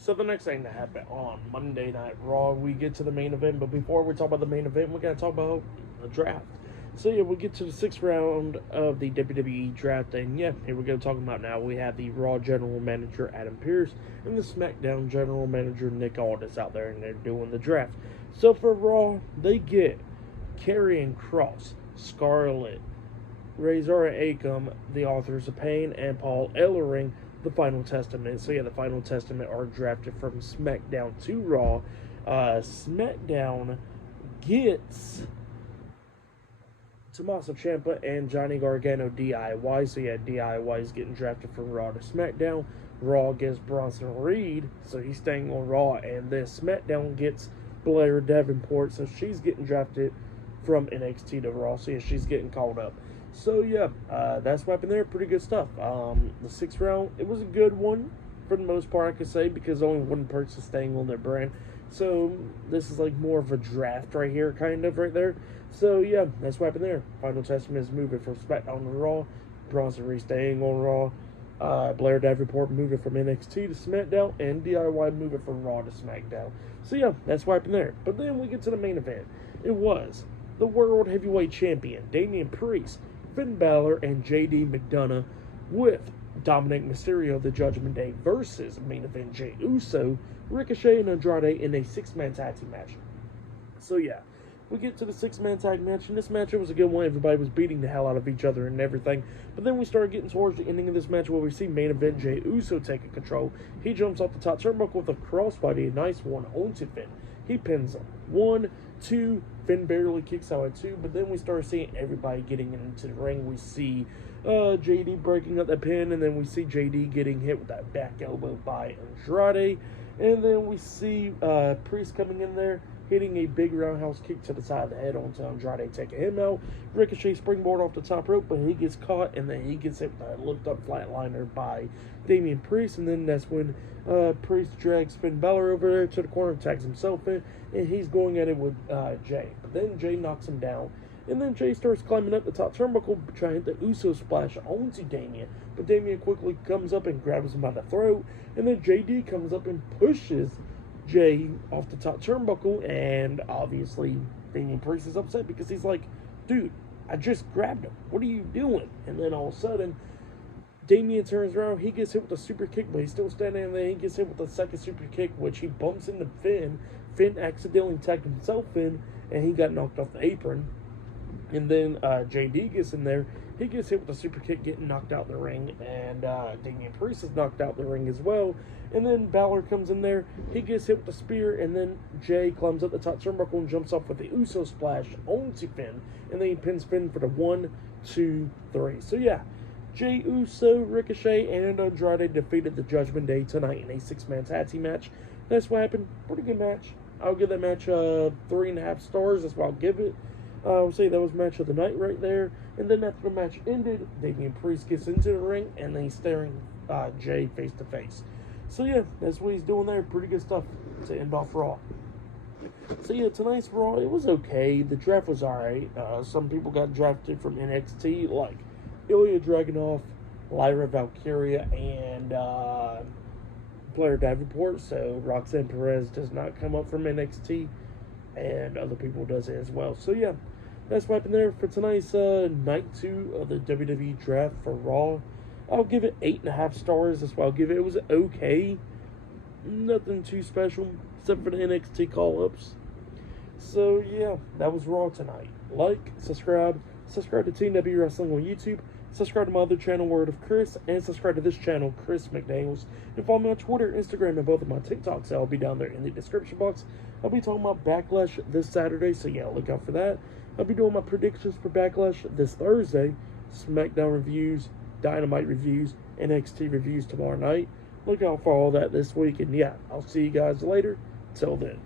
So the next thing that happened on Monday Night Raw, we get to the main event. But before we talk about the main event, we got to talk about the draft. So yeah, we get to the 6th round of the WWE draft, and yeah, here we go talking about now. We have the Raw General Manager Adam Pearce and the SmackDown General Manager Nick Aldis out there, and they're doing the draft. So for Raw, they get Karrion Kross, Scarlett, Razor Akam, the Authors of Pain, and Paul Ellering, the Final Testament. So yeah, the Final Testament are drafted from SmackDown to Raw. SmackDown gets Tommaso Ciampa and Johnny Gargano DIY. So yeah, DIY is getting drafted from Raw to SmackDown. Raw gets Bronson Reed, so he's staying on Raw, and then SmackDown gets Blair Davenport, so she's getting drafted from NXT to Raw. So yeah, she's getting called up. So yeah, that's what happened there. Pretty good stuff. The 6th round, it was a good one for the most part, I could say, because only one person's staying on their brand. So this is like more of a draft right here, kind of right there. So yeah, that's what happened there. Final Testament is moving from SmackDown to Raw. Bronson Reed staying on Raw. Blair Davenport moving from NXT to SmackDown, and DIY moving from Raw to SmackDown. So yeah, that's what happened there. But then we get to the main event. It was the World Heavyweight Champion, Damien Priest, Finn Bálor, and JD McDonagh with Dominik Mysterio, the Judgement Day, versus main event Jey Uso, Ricochet, and Andrade in a 6-man tag team match. So yeah, we get to the 6-man tag match, and this match, it was a good one. Everybody was beating the hell out of each other and everything. But then we started getting towards the ending of this match where we see main event Jey Uso taking control. He jumps off the top turnbuckle with a crossbody, a nice one onto Finn. He pins him. 1, 2, Finn barely kicks out at 2, but then we start seeing everybody getting into the ring. We see JD breaking up that pin, and then we see JD getting hit with that back elbow by Andrade. And then we see Priest coming in there, hitting a big roundhouse kick to the side of the head onto Andrade, taking him out. Ricochet springboard off the top rope, but he gets caught, and then he gets hit with a looked-up flatliner by Damien Priest, and then that's when Priest drags Finn Bálor over there to the corner, tags himself in, and he's going at it with Jey. But then Jey knocks him down, and then Jey starts climbing up the top turnbuckle, trying to hit the Uso splash onto Damien, but Damien quickly comes up and grabs him by the throat, and then JD comes up and pushes Jey off the top turnbuckle, and obviously Damien Priest is upset because he's like, dude, I just grabbed him. What are you doing? And then all of a sudden, Damien turns around. He gets hit with a super kick, but he's still standing there. He gets hit with a second super kick, which he bumps into Finn. Finn accidentally tagged himself in, and he got knocked off the apron. And then JD gets in there. He gets hit with a super kick, getting knocked out the ring. And Damien Priest is knocked out the ring as well. And then Bálor comes in there. He gets hit with a spear. And then Jey climbs up the top turnbuckle and jumps off with the Uso splash onto Finn. And then he pins Finn for the 1, 2, 3. So yeah, Jey Uso, Ricochet, and Andrade defeated the Judgment Day tonight in a 6-man tag team match. That's what happened. Pretty good match. I'll give that match 3.5 stars. That's what I'll give it. I would say that was match of the night right there. And then after the match ended, Damien Priest gets into the ring, and then he's staring Jey face to face. So yeah, that's what he's doing there. Pretty good stuff to end off Raw. So yeah, tonight's Raw, it was okay. The draft was alright. Some people got drafted from NXT, like Ilya Dragunov, Lyra Valkyria, and Blair Davenport. So Roxanne Perez does not come up from NXT, and other people does it as well. So yeah, that's what happened there for tonight's night 2 of the WWE draft for Raw. I'll give it 8.5 stars. That's what I'll give it. It was okay. Nothing too special except for the NXT call-ups. So yeah, that was Raw tonight. Like, subscribe to TNW Wrestling on YouTube. Subscribe to my other channel, Word of Chris, and subscribe to this channel, Chris McDaniels. And follow me on Twitter, Instagram, and both of my TikToks. I'll be down there in the description box. I'll be talking about Backlash this Saturday, so yeah, look out for that. I'll be doing my predictions for Backlash this Thursday. SmackDown reviews, Dynamite reviews, NXT reviews tomorrow night. Look out for all that this week, and yeah, I'll see you guys later. Till then.